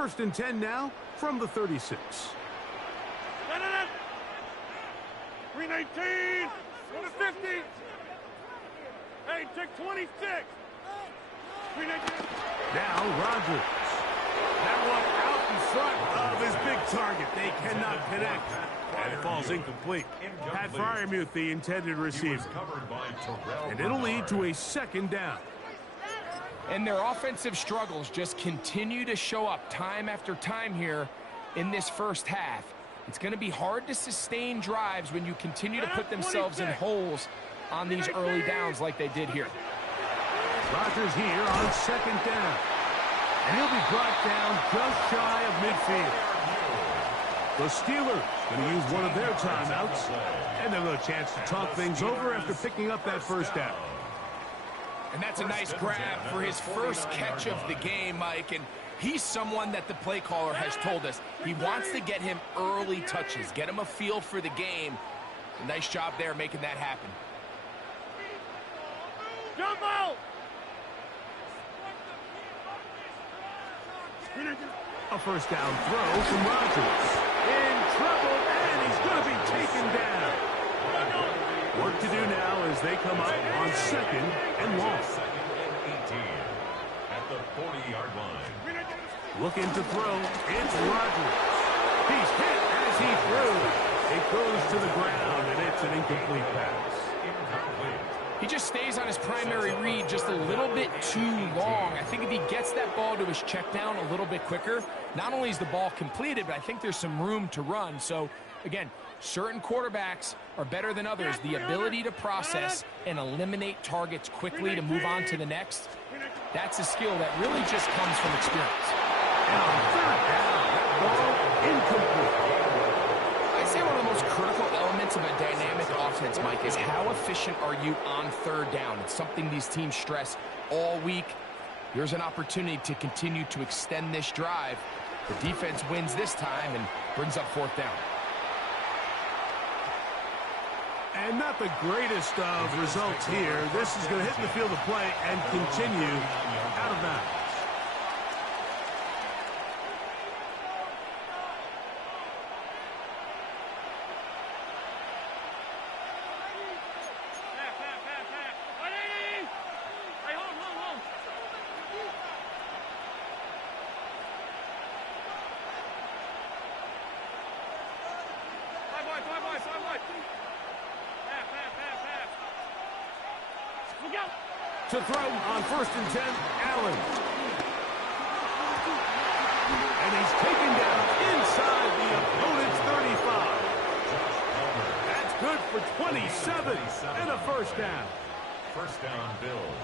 First and 10 now from the 36. 319, 150. Hey, check 26. 319. Now Rodgers. That one out in front of his big target. They cannot connect. And it falls incomplete. Pat Freiermuth, the intended receiver. And it'll lead to a second down. And their offensive struggles just continue to show up time after time here in this first half. It's going to be hard to sustain drives when you continue to put themselves in holes on these early downs like they did here. Rodgers here on second down. And he'll be brought down just shy of midfield. The Steelers going to use one of their timeouts. And they'll have a chance to talk things over after picking up that first down. And that's a nice grab for his first catch of the game, Mike. And he's someone that the play caller has told us he wants to get him early touches, get him a feel for the game. A nice job there making that happen. Jump out! A first down throw from Rodgers. In trouble, and he's going to be taken down. Work to do now as they come up on second and long. Second and 18 at the 40-yard line. Looking to throw. It's Rodgers. He's hit as he threw. It goes to the ground, and it's an incomplete pass. He just stays on his primary read just a little bit too long. I think if he gets that ball to his check down a little bit quicker, not only is the ball completed, but I think there's some room to run. So, again, certain quarterbacks are better than others. The ability to process and eliminate targets quickly to move on to the next, that's a skill that really just comes from experience. And on third down, that ball incomplete. I'd say one of the most critical elements of a dynamic offense, Mike, is how efficient are you on third down. It's something these teams stress all week. Here's an opportunity to continue to extend this drive. The defense wins this time and brings up fourth down. And not the greatest of results here. This is going to hit the field of play and continue out of bounds. To throw on first and 10, Allen. And he's taken down inside the opponent's 35. That's good for 27 and a first down. First down, Bills.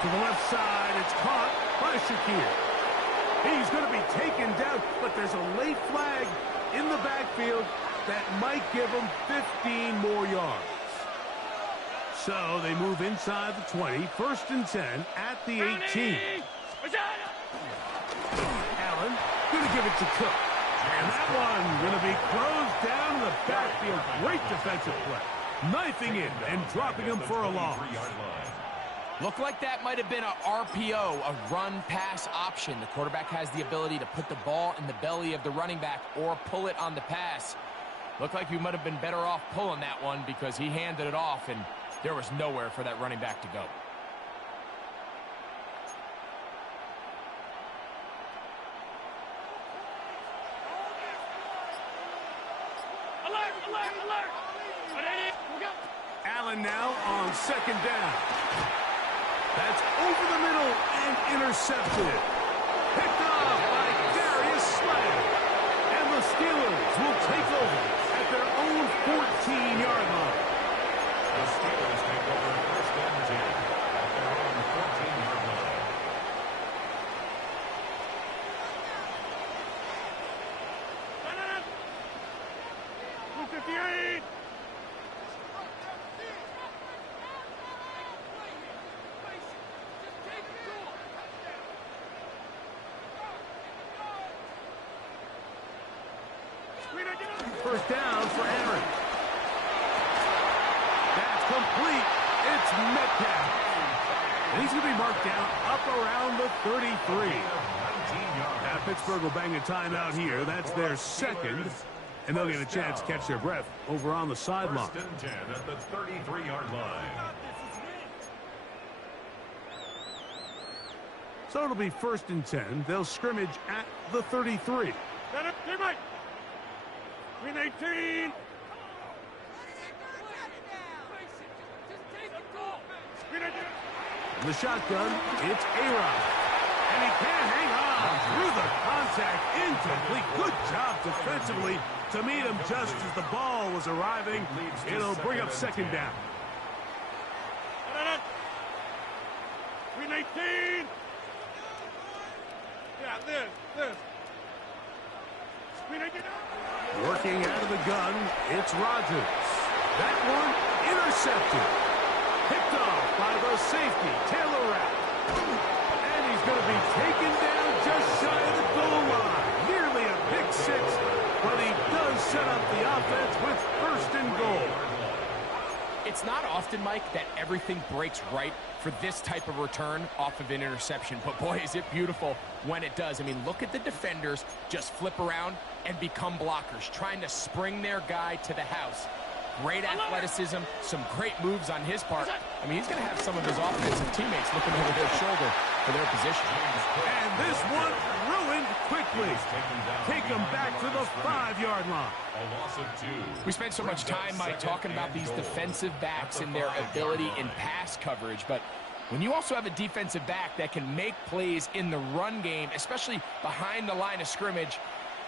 To the left side, it's caught by Shakir. He's going to be taken down, but there's a late flag in the backfield that might give him 15 more yards. So they move inside the 20, first and 10 at the 18. Allen going to give it to Cook. And that one going to be closed down in the backfield. Great defensive play. Knifing in and dropping him for a loss. Looked like that might have been a RPO, a run-pass option. The quarterback has the ability to put the ball in the belly of the running back or pull it on the pass. Looked like he might have been better off pulling that one because he handed it off, and there was nowhere for that running back to go. Allen now on second down. That's over the middle and intercepted. Picked off by Darius Slay. And the Steelers will take over at their own 14-yard line. The Steelers take over first and 10 at their own 14-yard line. goes for Aaron. That's complete. It's Metcalf. And he's going to be marked down up around the 33. Now Pittsburgh will bang a timeout here. That's their second. And they'll get a chance to catch their breath over on the sideline. First and 10 at the 33-yard line. So it'll be 1st and 10. They'll scrimmage at the 33. Got it, teammate. Green 18. Green 18. The shotgun, it's A-Rod. And he can't hang on through the contact. Incomplete. Good job defensively to meet him just as the ball was arriving. It'll bring up 2nd down. Green 18. Yeah, this. Green 18. Working out of the gun, it's Rodgers. That one intercepted. Picked off by the safety, Taylor Rapp. And he's going to be taken down just shy of the goal line. Nearly a pick six, but he does set up the offense with 1st and goal. It's not often, Mike, that everything breaks right for this type of return off of an interception. But, boy, is it beautiful when it does. I mean, look at the defenders just flip around and become blockers, trying to spring their guy to the house. Great athleticism, some great moves on his part. I mean, he's going to have some of his offensive teammates looking over their shoulder for their position. And this one ruined quickly. Take him back to the 5-yard line. A loss of 2. We spent so much time, Mike, talking about these defensive backs and their ability in pass coverage, but when you also have a defensive back that can make plays in the run game, especially behind the line of scrimmage,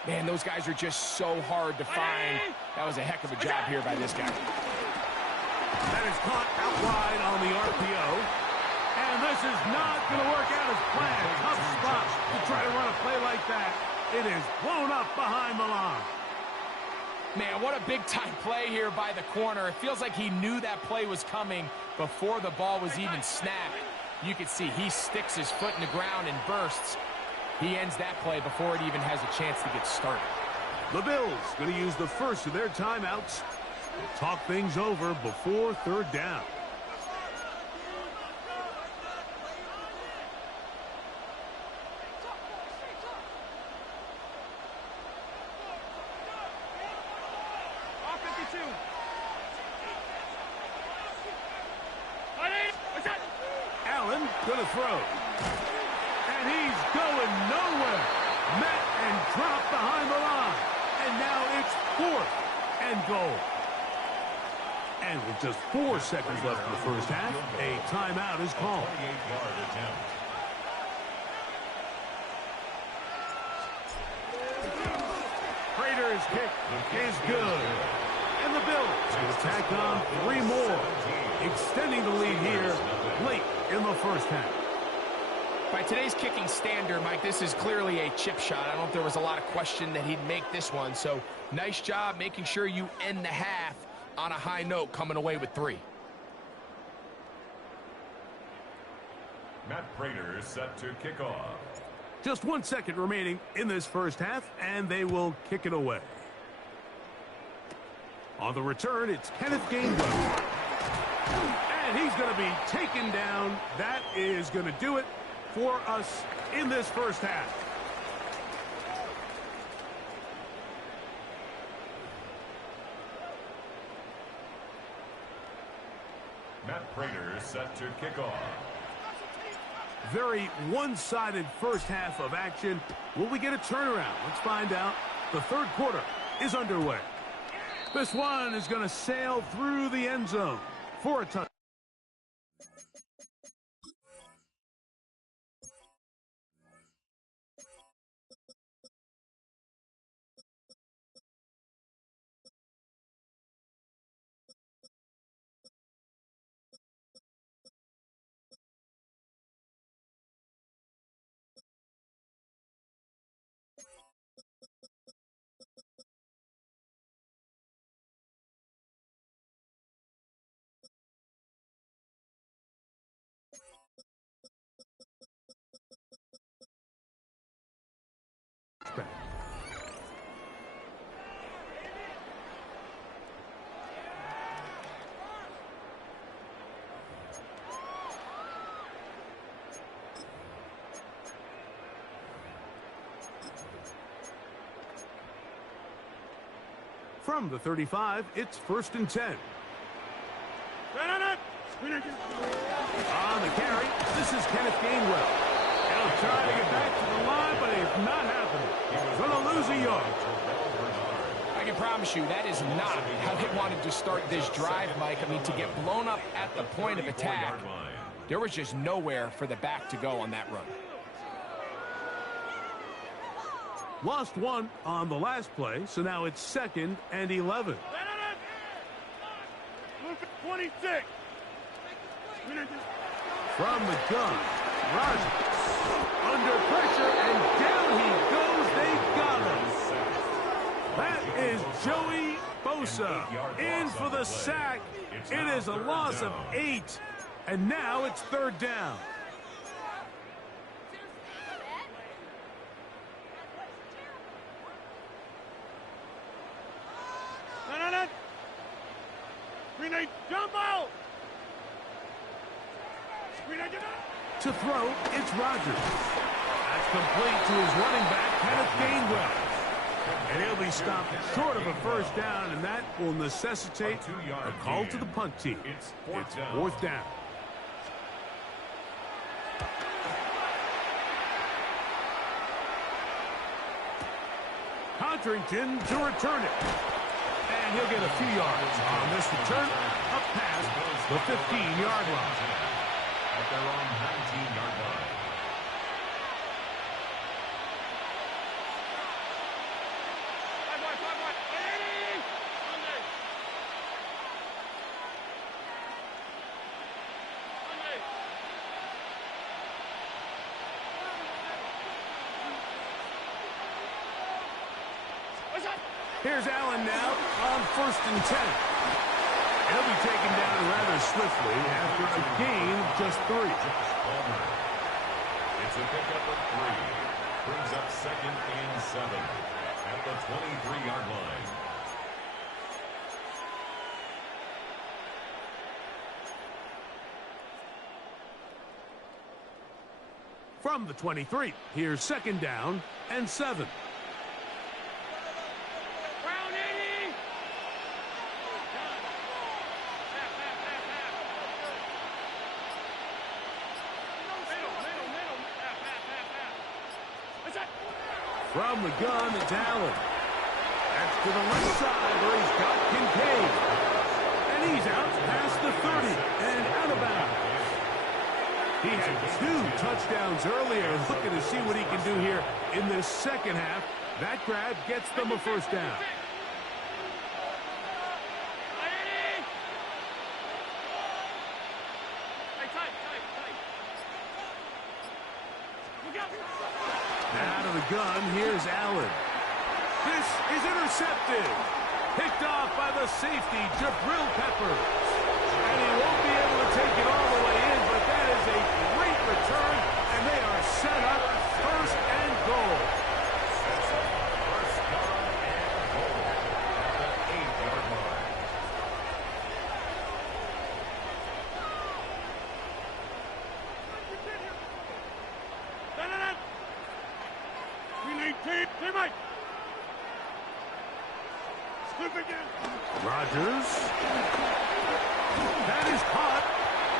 man, those guys are just so hard to find. That was a heck of a job here by this guy. That is caught out wide on the RPO. And this is not going to work out as planned. Tough spot to try to run a play like that. It is blown up behind the line. Man, what a big-time play here by the corner. It feels like he knew that play was coming before the ball was even snapped. You can see he sticks his foot in the ground and bursts. He ends that play before it even has a chance to get started. The Bills going to use the first of their timeouts. Talk things over before 3rd down. Allen going to throw. And he's going nowhere. Met and dropped behind the line. And now it's 4th and goal. And with just 4 seconds left in the first half, a timeout is called. 28-yard attempt. Prater's kick is good. And the Bills will tack on 3 more, extending the lead here late in the first half. By today's kicking standard, Mike, this is clearly a chip shot. I don't know if there was a lot of question that he'd make this one. So nice job making sure you end the half on a high note, coming away with 3. Matt Prater is set to kick off. Just 1 second remaining in this first half, and they will kick it away. On the return, it's Kenneth Gainwell. And he's going to be taken down. That is going to do it for us in this first half. Matt Prater is set to kick off. Very one-sided first half of action. Will we get a turnaround? Let's find out. The 3rd quarter is underway. This one is going to sail through the end zone for a touchdown. From the 35, it's 1st and 10. On the carry, this is Kenneth Gainwell. He'll try to get back to the line, but it's not happening. He's going to lose a yard. I can promise you that is not how they wanted to start this drive, Mike. I mean, to get blown up at the point of attack, there was just nowhere for the back to go on that run. Lost one on the last play, so now it's 2nd and 11. 26. From the gun, Rodgers under pressure, and down he goes. They got him. That is Joey Bosa in for the sack. It is a loss of 8, and now it's 3rd down. Jumbo! To throw, it's Rodgers. That's complete to his running back, Kenneth Gainwell. And he'll be stopped short of a 1st down, and that will necessitate a call to the punt team. It's 4th down. Contrington to return it. And he'll get a few yards on this return, up past the 15-yard line. At their own 19-yard line. Here's Allen now on 1st and 10. He'll be taken down rather swiftly after a gain of just 3. It's a pickup of 3. Brings up 2nd and 7 at the 23-yard line. From the 23, here's 2nd down and 7. From the gun, it's Allen. That's to the left side where he's got Kincaid. And he's out past the 30 and out of bounds. He had 2 touchdowns earlier, looking to see what he can do here in this 2nd half. That grab gets them a 1st down. Out of the gun, here's Allen. This is intercepted. Picked off by the safety, Jabril Peppers. And he won't be able to take it all the way in, but that is a great return, and they are set up 1st and goal. Sets up 1st down and goal at the 8-yard line. Rodgers. That is caught.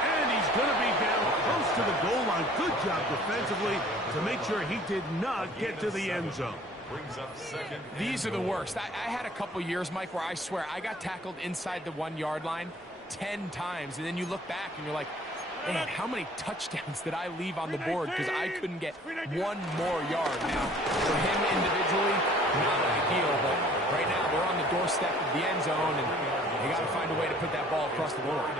And he's going to be down close to the goal line. Good job defensively to make sure he did not get to the end zone. Brings up 2nd. These are the worst. I had a couple years, Mike, where I swear I got tackled inside the 1-yard line 10 times. And then you look back and you're like, man, how many touchdowns did I leave on the board because I couldn't get 1 more yard? Now, for him individually, not ideal, but right now they're on the doorstep of the end zone, and they got to find a way to put that ball across the goal line.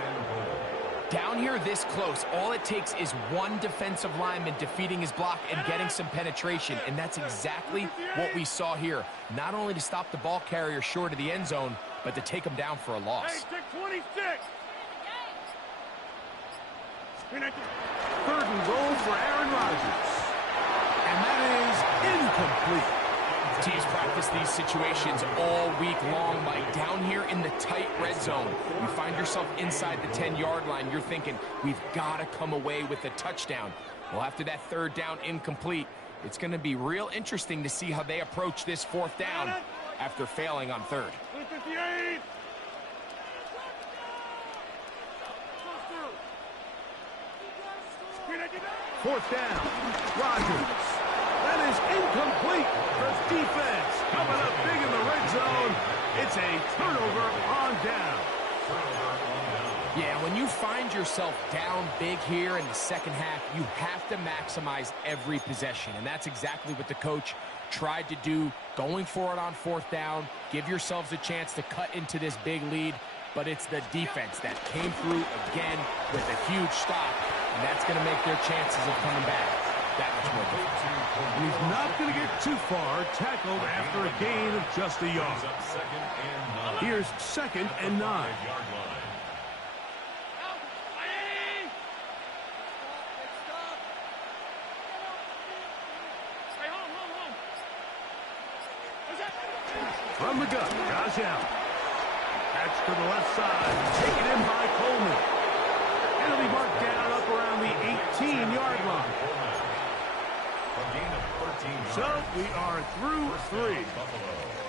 Down here this close, all it takes is one defensive lineman defeating his block and getting some penetration, and that's exactly what we saw here. Not only to stop the ball carrier short of the end zone, but to take him down for a loss. 26. 3rd and goal for Aaron Rodgers. And that is incomplete. Teams practice these situations all week long, Mike. Down here in the tight red zone, you find yourself inside the 10-yard line. You're thinking, we've got to come away with a touchdown. Well, after that 3rd down incomplete, it's going to be real interesting to see how they approach this 4th down after failing on 3rd. 4th down. Rodgers. That is incomplete. The defense coming up big in the red zone. It's a turnover on down. Yeah, when you find yourself down big here in the second half, you have to maximize every possession. And that's exactly what the coach tried to do, going for it on 4th down. Give yourselves a chance to cut into this big lead. But it's the defense that came through again with a huge stop. And that's going to make their chances of coming back that much more difficult. He's not going to get too far, tackled after a gain of just a yard. Here's 2nd and 9. From the gun, Josh Allen. Catch to the left side, taken in by Coleman. And it'll be marked down up around the 18-yard line. So we are through 3.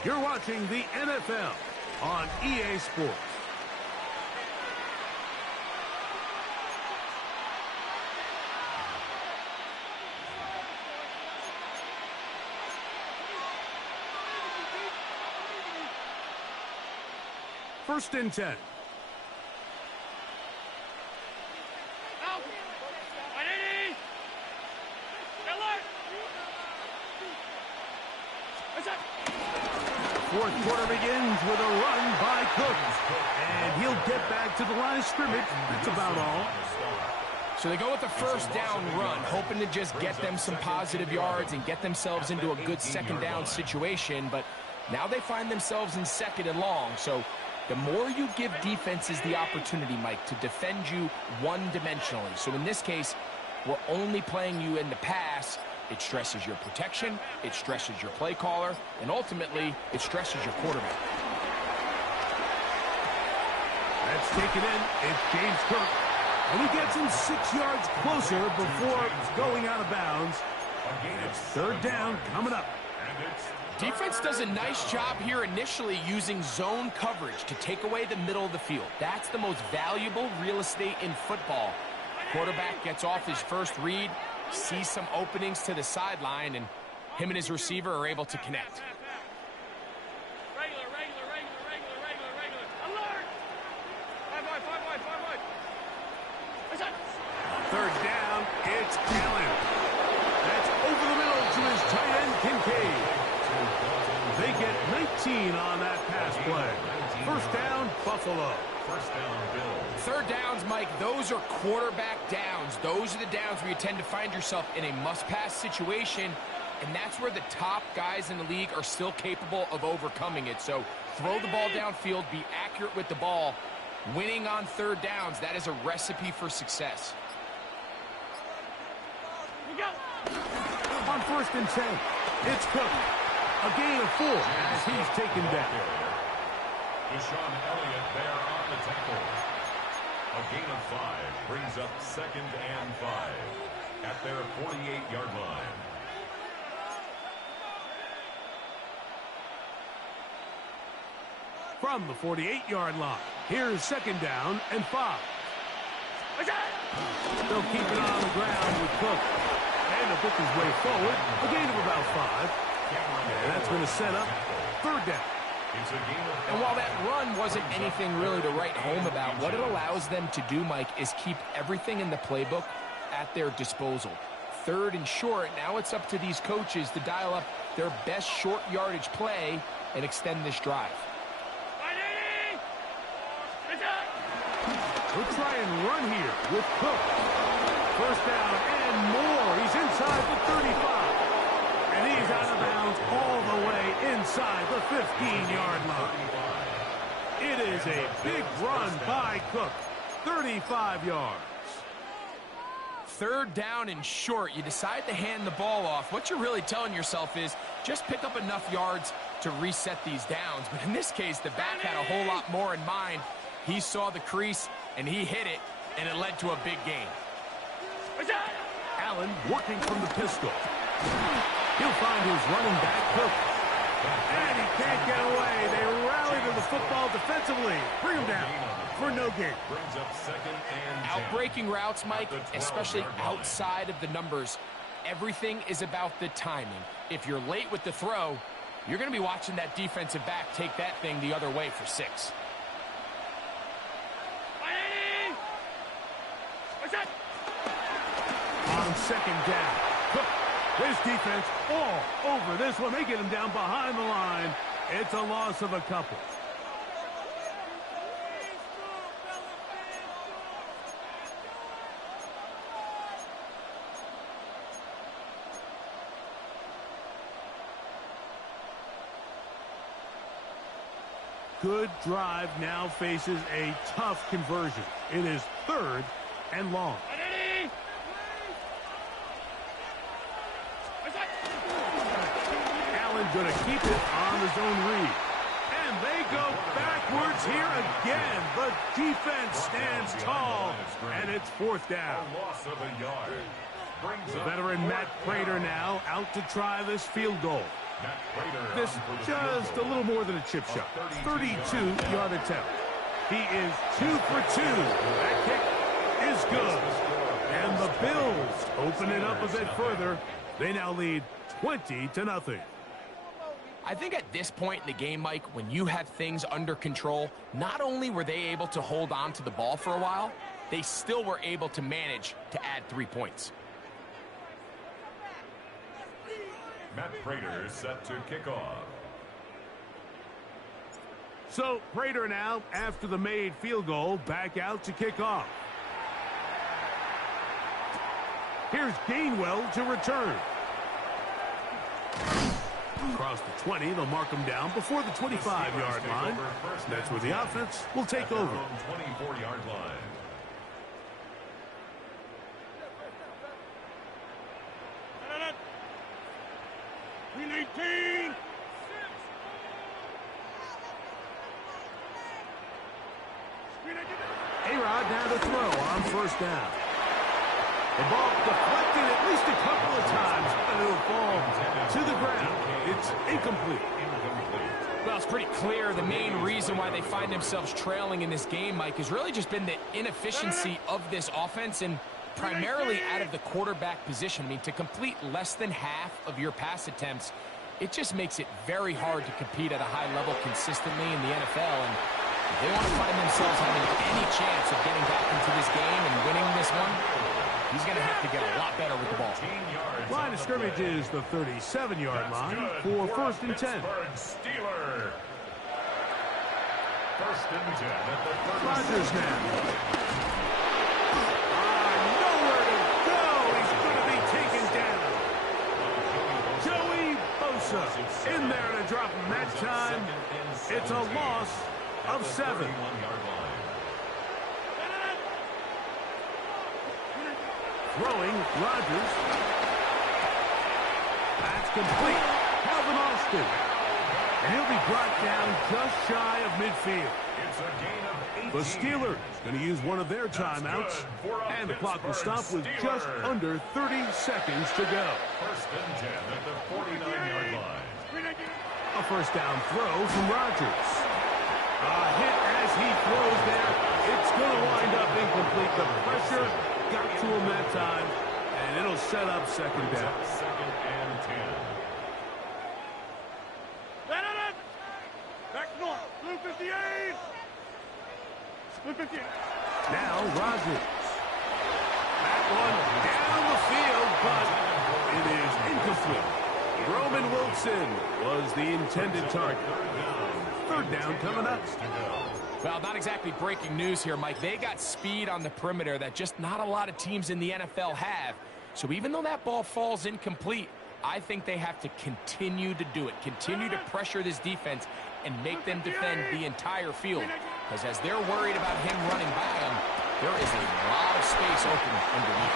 You're watching the NFL on EA Sports. First and 10. Fourth quarter begins with a run by Cook. And he'll get back to the line of scrimmage. That's about all. So they go with the first down run, hoping to just get them some positive yards and get themselves into a good second down situation. But now they find themselves in 2nd and long. So the more you give defenses the opportunity, Mike, to defend you one-dimensionally. So in this case, we're only playing you in the pass. It stresses your protection, it stresses your play caller, and ultimately, it stresses your quarterback. That's taken in. It's James Cook. And he gets him 6 yards closer before going out of bounds. It's 3rd down coming up. Defense does a nice job here initially using zone coverage to take away the middle of the field. That's the most valuable real estate in football. Quarterback gets off his first read, sees some openings to the sideline, and him and his receiver are able to connect. Regular. Alert! 5 wide. What's that? 3rd down, it's Allen. That's over the middle to his tight end, Kincaid. They get 19 on that pass play. 1st down, Buffalo. 1st down, Bills. 3rd downs, Mike, those are quarterback downs. Those are the downs where you tend to find yourself in a must-pass situation, and that's where the top guys in the league are still capable of overcoming it. So throw the ball downfield, be accurate with the ball. Winning on 3rd downs, that is a recipe for success. On 1st and 10, it's Cook. A gain of 4 as he's taken down. Deshaun Elliott there on the tackle. A gain of 5 brings up 2nd and 5 at their 48-yard line. From the 48-yard line, here's 2nd down and 5. Still keeping it on the ground with Cook. And to pick his way forward, a gain of about 5. And that's going to set up 3rd down. And while that run wasn't anything really to write home about, what it allows them to do, Mike, is keep everything in the playbook at their disposal. 3rd and short, now it's up to these coaches to dial up their best short yardage play and extend this drive. We'll try and run here with Cook. 1st down and more. He's inside the 35. And he's out of bounds all the way inside the 15-yard line. It is a big run by Cook. 35 yards. 3rd down and short. You decide to hand the ball off. What you're really telling yourself is just pick up enough yards to reset these downs. But in this case, the back had a whole lot more in mind. He saw the crease, and he hit it, and it led to a big gain. Allen working from the pistol. He'll find his running back, Cook. And he can't get away. They rally to the football defensively. Bring him down. for no gain. Brings up second and 10. Outbreaking routes, Mike, especially outside of the numbers, everything is about the timing. If you're late with the throw, you're going to be watching that defensive back take that thing the other way for 6. On second down. This defense all over this one. They get him down behind the line. It's a loss of a couple. Good drive now faces a tough conversion. It is 3rd and long. Allen going to keep it on his own read. And they go backwards here again. The defense stands tall, and it's 4th down. A loss of a yard. Brings The up veteran Matt Prater now out to try this field goal. Matt Prater This on for the just field a goal. little more than a chip shot. 32-yard attempt. He is 2 for 2. That kick is good. And the Bills open it up a bit further. They now lead 20-0. I think at this point in the game, Mike, when you have things under control, not only were they able to hold on to the ball for a while, they still were able to manage to add 3 points. Matt Prater set to kick off. So Prater now, after the made field goal, back out to kick off. Here's Gainwell to return. Across the 20, they'll mark him down before the 25-yard line. That's where the offense will take over. 24-yard line. A-Rod now to throw on 1st down. The ball deflected at least a couple of times, and it'll fall to the ground. It's incomplete. Well, it's pretty clear the main reason why they find themselves trailing in this game, Mike, has really just been the inefficiency of this offense and primarily out of the quarterback position. I mean, to complete less than half of your pass attempts, it just makes it very hard to compete at a high level consistently in the NFL. And if they want to find themselves having any chance of getting back into this game and winning this one, he's going to have to get a lot better with the ball. Line of scrimmage is the 37-yard line for 1st and 10. Steeler. 1st and 10 at the 36. Rodgers now. Nowhere to go. He's going to be taken down. Joey Bosa in there to drop him that time. It's a loss of 7. Throwing, Rodgers. That's complete. Calvin Austin. And he'll be brought down just shy of midfield. It's a gain of 18. The Steelers going to use one of their timeouts. And the clock will stop with just under 30 seconds to go. 1st and 10 at the 49-yard line. A 1st down throw from Rodgers. A hit as he throws there. It's going to wind up incomplete. The pressure got to him that time, and it'll set up 2nd down. 2nd and 10. Back north. Blue 58. Blue 58. Now Rodgers. That one down the field, but it is incomplete. Roman Wilson was the intended target. 3rd down coming up. Well, not exactly breaking news here, Mike. They got speed on the perimeter that just not a lot of teams in the NFL have. So even though that ball falls incomplete, I think they have to continue to do it. Continue to pressure this defense and make them defend the entire field. Because as they're worried about him running by them, there is a lot of space open underneath.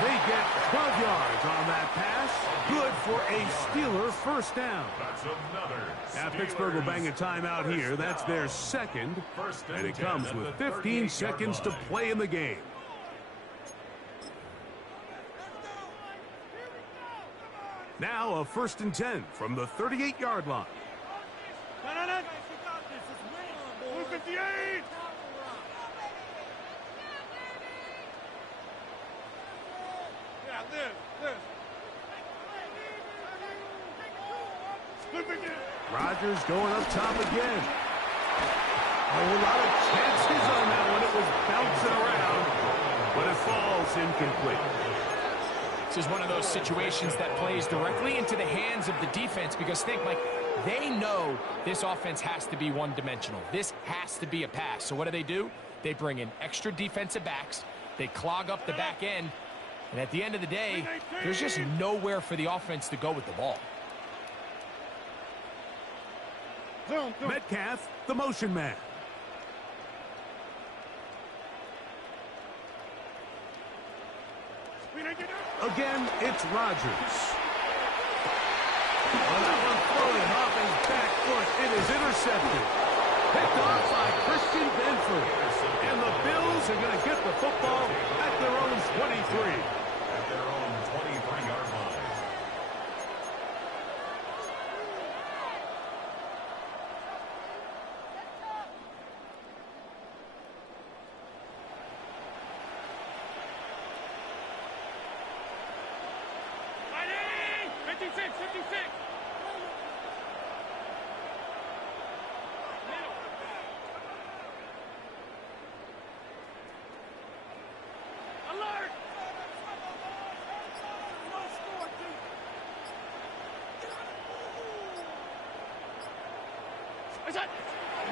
They get 12 yards on that pass. Good for a Steeler 1st down. That's another. Now Pittsburgh will bang a timeout here. That's their 2nd. And it comes with 15 seconds to play in the game. Now a 1st and 10 from the 38-yard line. Blue 58. Rodgers going up top again. Oh, a lot of chances on that one. It was bouncing around, but it falls incomplete. This is one of those situations that plays directly into the hands of the defense because think, Mike, they know this offense has to be one-dimensional. This has to be a pass. So what do? They bring in extra defensive backs. They clog up the back end. And at the end of the day, there's just nowhere for the offense to go with the ball. Metcalf, the motion man. Again, it's Rodgers. Well, that one floating off his back foot. It is intercepted. Picked off by Christian Benford. And the Bills are going to get the football at their own 23. At their own 23-yard line.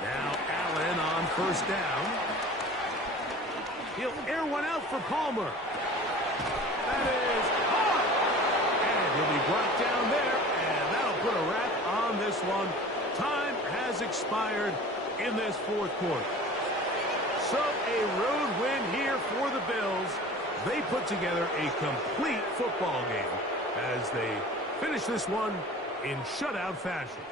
Now Allen on first down. He'll air one out for Palmer. That is caught. And he'll be brought down there, and that'll put a wrap on this one. Time has expired in this fourth quarter. So a road win here for the Bills. They put together a complete football game as they finish this one in shutout fashion.